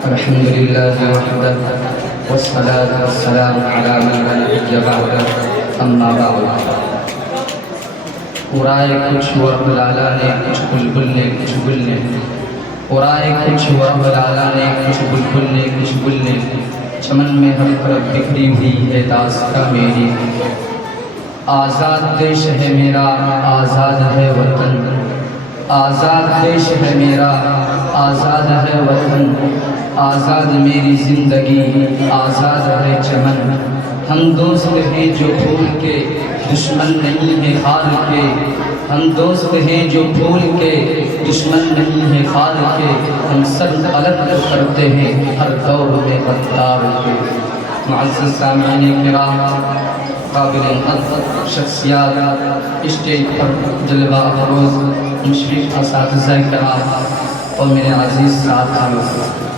الحمد لله وحده والصلاة والسلام على من لا نبي بعده اما بعد اورائے کچھ ورب لالا نے کچھ بلبل نے کچھ گل نے اورائے کچھ ورب لالا نے کچھ بلبل نے کچھ گل نے چمن میں ہر طرف بکھری ہوئی ہے داستاں میری آزاد دیش ہے میرا آزاد ہے وطن آزاد دیش ہے میرا آزاد ہے وطن آزاد میری زندگی آزاد ہے چمن ہم دوست ہیں جو پھول کے دشمن نہیں ہے خار کے ہم دوست ہیں جو پھول کے دشمن نہیں ہے خار کے ہم سب غلط کرتے ہیں ہر دور میں غدار کے معزز سامعین کرام قابل قدر شخصیات اسٹیج پر جلوہ افروز مشرف اساتذہ کرام اور میرے عزیز ساتھیوں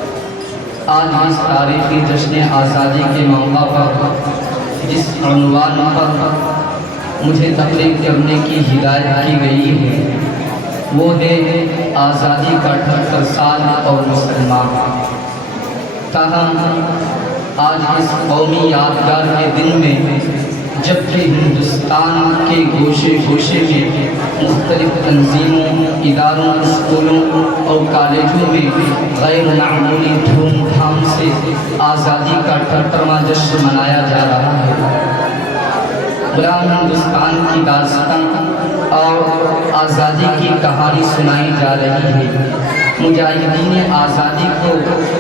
آج اس تاریخی جشن آزادی کے موقع پر جس عنوان پر مجھے تقریر کرنے کی ہدایت کی گئی ہے وہ ہے آزادی کا 78 سال اور مسلمان تاہم آج اس قومی یادگار کے دن میں جبکہ ہندوستان کے گوشے گوشے میں مختلف تنظیموں اداروں اسکولوں اور کالجوں میں غیر معمولی دھوم دھام سے آزادی کا 78واں جشن منایا جا رہا ہے غلام ہندوستان کی داستان اور آزادی کی کہانی سنائی جا رہی ہے مجاہدین آزادی کو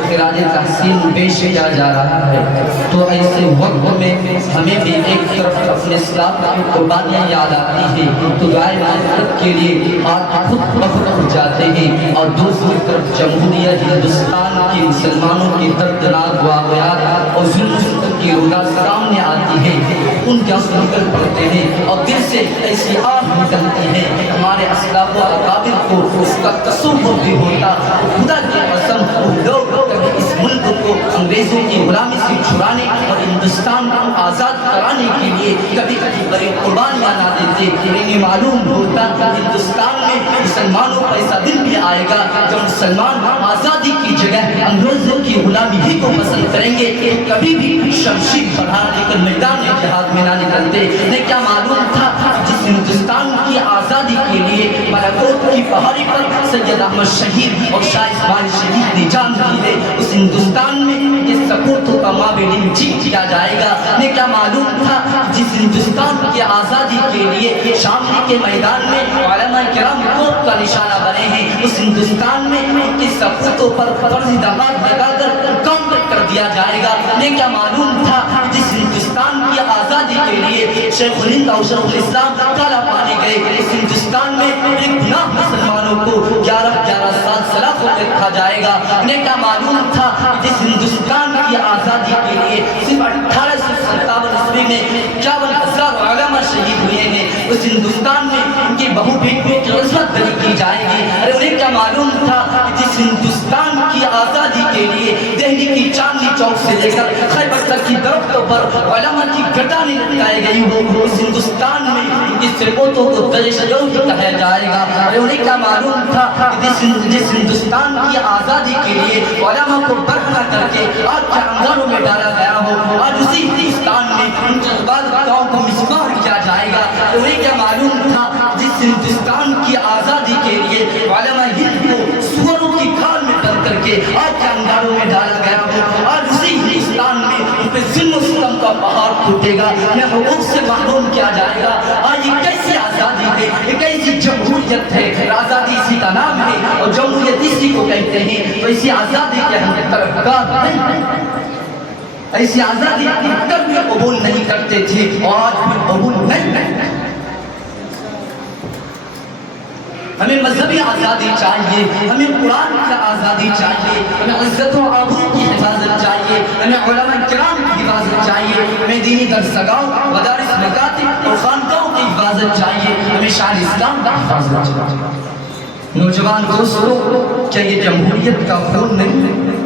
خراج تحسین پیش کیا جا رہا ہے تو ایسے وقت میں ہمیں بھی ایک طرف اپنے اسلاف کی قربانیاں یاد آتی ہیں تو دعائے مغفرت کے لیے آپ خود بخود ہو جاتے ہیں اور دوسری طرف جمہوریہ ہندوستان کے مسلمانوں کی دردناک واقعات اور ظلم کی رونا سامنے آتی ہے ان کا نکل پڑتے ہیں اور دل سے ایسی آہ نکلتی ہے ہمارے اسلاف و اکابر کو اس کا تصور بھی ہوتا خدا کی قسم وہ لوگ کبھی اس ملک کو انگریزوں کی غلامی سے چھڑانے اور ہندوستان کو آزاد کرانے کے لیے کبھی کبھی بڑی قربانیاں نہ دیتے انہیں معلوم ہوتا ہندوستان میں مسلمانوں کا ایسا دن بھی آئے گا جب مسلمان آزادی کی جگہ انگریزوں کی غلامی ہی کو پسند کریں گے کبھی بھی شمشیر بڑھا لے کر میدان جہاد میں نہ نکلتے انہیں کیا معلوم تھا جس ہندوستان کی آزادی کے لیے ملاکوٹ کی پہاڑی پر سید احمد شہید اور شاہ اسماعیل شہید نے جان دی ہے اس ہندوستان میں یہ سپورٹوں کا مابین جیت کیا جائے گا انہیں کیا معلوم تھا جس ہندوستان کی آزادی کے لیے شاملی کے میدان میں علماء کرام کوٹ کا نشانہ بنے ہیں اس ہندوستان میں ان کی سپورٹوں پر فرضی دماغ لگا کر کاؤنٹر کر دیا جائے گا انہیں کیا معلوم تھا جس ہندوستان کی آزادی کے لیے شیخ الہند اور شیخ الاسلام کالا پانی گئے اس ہندوستان میں ایک گناہ مسلمانوں کو 11 سال سلاخوں میں رکھا جائے گا انہیں کیا معلوم تھا جس ہندوستان کی آزادی کے لیے صرف 1857 عیسوی میں 51,000 علماء شہید ہوئے ہیں اس ہندوستان میں ان کی بہو بیٹیوں کی عصمت دری کی جائے گی ارے انہیں کیا معلوم تھا جس ہندوستان کی آزادی کے لیے دہلی کی چاندنی چوک سے لے کر خیبر تک کی درختوں پر علماء کی گردانیں لٹکائی گئی ہو اس ہندوستان میں ان کی سربتوں کو دہشت گرد کہا جائے گا ارے انہیں کیا معلوم تھا جس ہندوستان کی آزادی کے لیے علماء کو برہنہ کر کے آج کے انگاروں میں ڈالا گیا ہو آج اسی ہندوستان میں ان کے عبادتگاہوں کو مسمار کیا جائے گا انہیں کیا معلوم تھا جس ہندوستان کی آزادی کے لیے علماء ہند کو سوروں کی کھال میں بند کر کے آج کے انگاروں میں ڈالا گیا ہو آج اسی ہندوستان میں ان پہ ظلم و ستم کا پہاڑ ٹوٹے گا انہیں حقوق سے محروم کیا جائے گا آج یہ کیسی آزادی ہے یہ کیسی جمہوریت ہے آزادی اسی کا نام ہے اور جمہوریت اسی کو کہتے ہیں تو اسی آزادی کے ہم طرفدار نہیں ایسی آزادی کبھی قبول نہیں کرتے تھے اور آج بھی قبول نہیں ہمیں مذہبی آزادی چاہیے ہمیں قرآن کی آزادی چاہیے ہمیں عزت و آبرو کی حفاظت چاہیے ہمیں علماء کرام کی حفاظت چاہیے ہمیں دینی درسگاہوں مدارس مکاتب اور خانقاہوں کی حفاظت چاہیے ہمیں شاہ اسلام کی حفاظت چاہیے نوجوان دوستو کیا یہ جمہوریت کا خون نہیں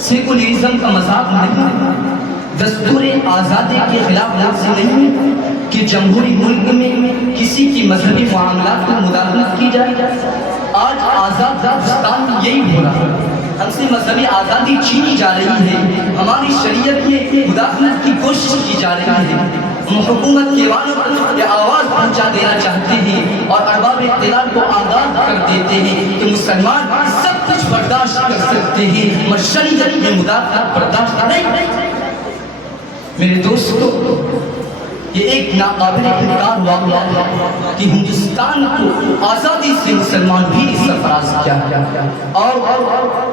سیکولرزم کا مذاق نہیں دستور آزادی کے خلاف لفظ نہیں کہ جمہوری ملک میں کسی کی مذہبی معاملات کو مداخلت کی جائے آج آزاد ہندوستان یہی ہو رہا ہے ہم سے مذہبی آزادی چھینی جا رہی ہے، ہماری شریعت میں مداخلت کی کوشش کی جا رہی ہے، ہم حکومت کے والوں کو یہ آواز پہنچا دینا چاہتے ہیں اور ارباب اقتدار کو آگاہ کر دیتے ہیں کہ مسلمان سب کچھ برداشت کر سکتے ہیں مگر شریعت میں مداخلت برداشت نہیں۔ میرے دوستو، یہ ایک ناقابل انکار واقعہ ہے کہ ہندوستان کو آزادی سے مسلمان بھی سرفراز کیا اور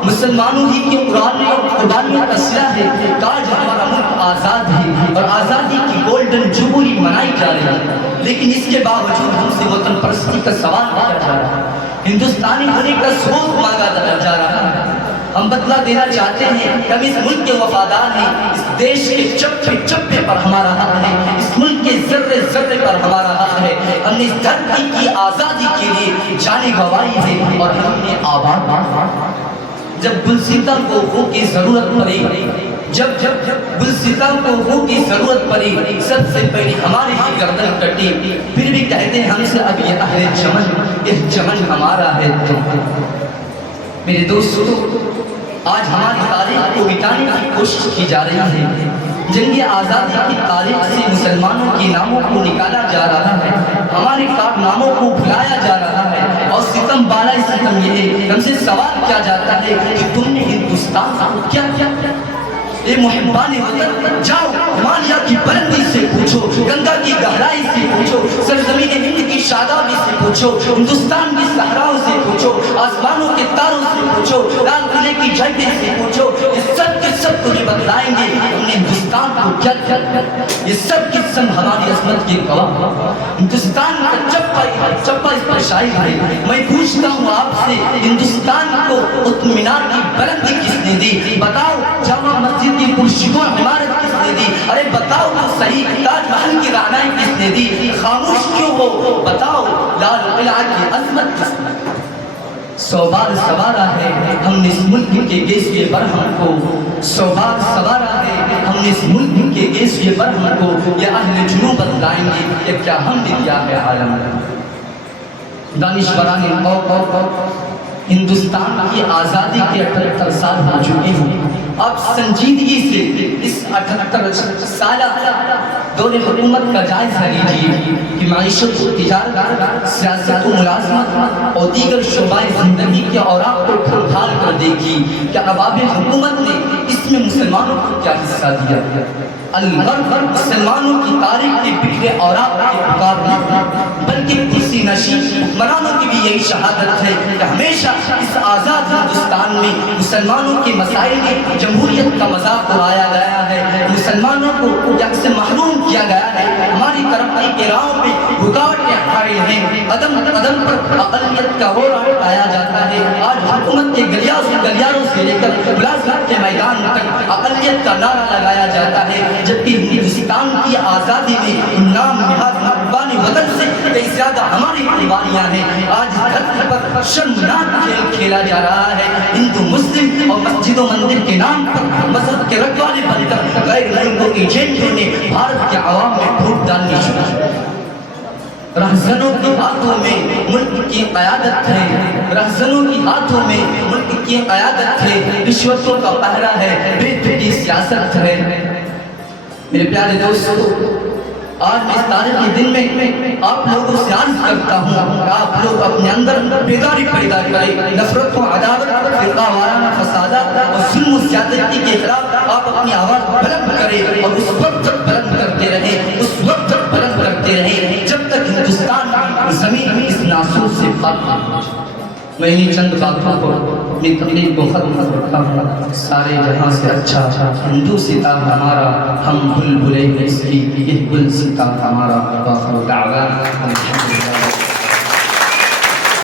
مسلمانوں ہی کے قربانیوں کا صلہ ہے کہ آج ہمارا ملک آزاد ہے اور آزادی کی گولڈن جوبلی منائی جا رہی ہے، لیکن اس کے باوجود ہم سے وطن پرستی کا سوال کیا جا رہا ہے، ہندوستانی ہونے کا ثبوت مانگا جا رہا ہے۔ ہم بدلہ دینا چاہتے ہیں کہ ہم اس ملک کے وفادار ہیں، اس دیش کے چپے چپے پر ہمارا حق ہے، اس ملک کے ذرے ذرے پر ہمارا حق ہے، ہم نے اس دھرتی کی آزادی کے لیے جانیں گنوائی ہے اور ہم نے آباد۔ جب گلستان کو ہو کی ضرورت پڑی، جب گلستان کو ہو کی ضرورت پڑی، سب سے پہلے ہماری ہی گردن کٹی، پھر بھی کہتے ہیں ہم سے اب یہ اہل چمن، یہ چمن ہمارا ہے۔ میرے دوستو، آج ہماری تاریخ کو مٹانے کی کوشش کی جا رہی ہے، جنگ آزادی کی تاریخ سے مسلمانوں کے ناموں کو نکالا جا رہا ہے، ہمارے کارناموں کو بھلایا جا رہا ہے اور ستم بالا ستم یہ ہے، ہم سے سوال کیا جاتا ہے کہ تم نے ہندوستان کو کیا کیا کیا؟ اے محبان وطن، جاؤ ہمالیہ کی بلندی سے پوچھو، گنگا کی گہرائی سے پوچھو، سرزمین ہند کی شادابی سے پوچھو، ہندوستان کی صحراؤں سے پوچھو، آسمانوں کے تاروں سے پوچھو، لال قلعے کی جھنڈے سے پوچھو، یہ سب کے سب تمہیں بتلائیں گے ہم نے ہندوستان کو کیا کیا کیا۔ یہ سب کے سب ہماری عظمت کے گواہ، ہندوستان کا چپا اس پر شائع ہے۔ میں پوچھتا ہوں آپ سے، ہندوستان کو قطب مینار کی بلندی کس نے دی؟ بتاؤ جامع مسجد کی پرشکوہ عمارت کس نے دی؟ ارے بتاؤ تو صحیح، تاج محل کی رہنائی کس نے دی؟ خاموش کیوں ہو؟ بتاؤ لال قلعہ کی عظمت کس نے دی؟ 100 بار سوارا ہے ہم نے اس ملک کے گیسوئے برہم کو، 100 بار سوارا ہے ہم نے اس ملک کے گیسوئے برہم کو، یہ اہل جنوب بتلائیں گے کہ کیا ہم نے کیا ہے عالم۔ دانشوران ہندوستان کی آزادی کے 78 سال ہو چکے ہیں، اب سنجیدگی سے اس 78 سالہ دور حکومت کا جائزہ لیجیے کہ معیشت و تجارت، سیاست و ملازمت اور دیگر شعبۂ زندگی کے اوراق کو کھال کر دے گی کہ ارباب حکومت نے اس میں مسلمانوں کو کیا حصہ دیا۔ الغرب مسلمانوں کی تاریخ کے بکھرے اوراق کے مقابلے، بلکہ کرسی نشین حکمرانوں کی بھی یہی شہادت ہے کہ ہمیشہ اس آزاد ہندوستان میں مسلمانوں کے مسائل میں جمہوریت کا مذاق اڑایا گیا ہے، مسلمانوں کو یکساں محروم کیا گیا ہے، ہماری ترقی کے راہوں پہ رکاوٹیں قائم ہیں، قدم قدم پر اقلیت کا رول اٹھایا جاتا ہے۔ آج حکومت کے گلیاروں سے لے کر ملازمت کے میدان تک اقلیت کا نعرہ لگایا جاتا ہے، جبکہ ہندوستان کی آزادی میں نام نہاد مقبان وطن سے کئی زیادہ ہماری قربانیاں ہیں۔ آج دھرتی پر شرمناک کھیل کھیلا جا رہا ہے، ہندو مسلم اور مسجد و مندر کے نام پر مذہب کے رکھوالے بن کر غیر رنگوں ایجنٹوں نے بھارت کے عوام میں پھوٹ ڈالنی شروع کی۔ رہزنوں کے ہاتھوں میں ملک کی قیادت ہے، رہزنوں کے ہاتھوں میں ملک کی قیادت ہے، رشوتوں کا پہرا ہے، بے پھٹی سیاست ہے۔ میرے پیارے دوستو، آج اس تاریخی دن میں آپ لوگوں سے عرض کرتا ہوں کہ آپ لوگ اپنے اندر بیداری پیدا کریں، نفرت و عداوت، فرقہ وارانہ فسادات اور ظلم و زیادتی کے خلاف آپ اپنی آواز بلند کریں اور اس وقت تک بلند کرتے رہیں، اس وقت تک بلند کرتے رہیں جب تک ہندوستان زمین اس ناسور سے پاک نہ ہو جائے۔ میں انہی چند باتوں کو اپنی تقریر کو ختم کرتا ہوں۔ سارے جہاں سے اچھا ہندو ستا ہمارا، ہم بلبلیں اس کی، یہ گل ستا ہمارا۔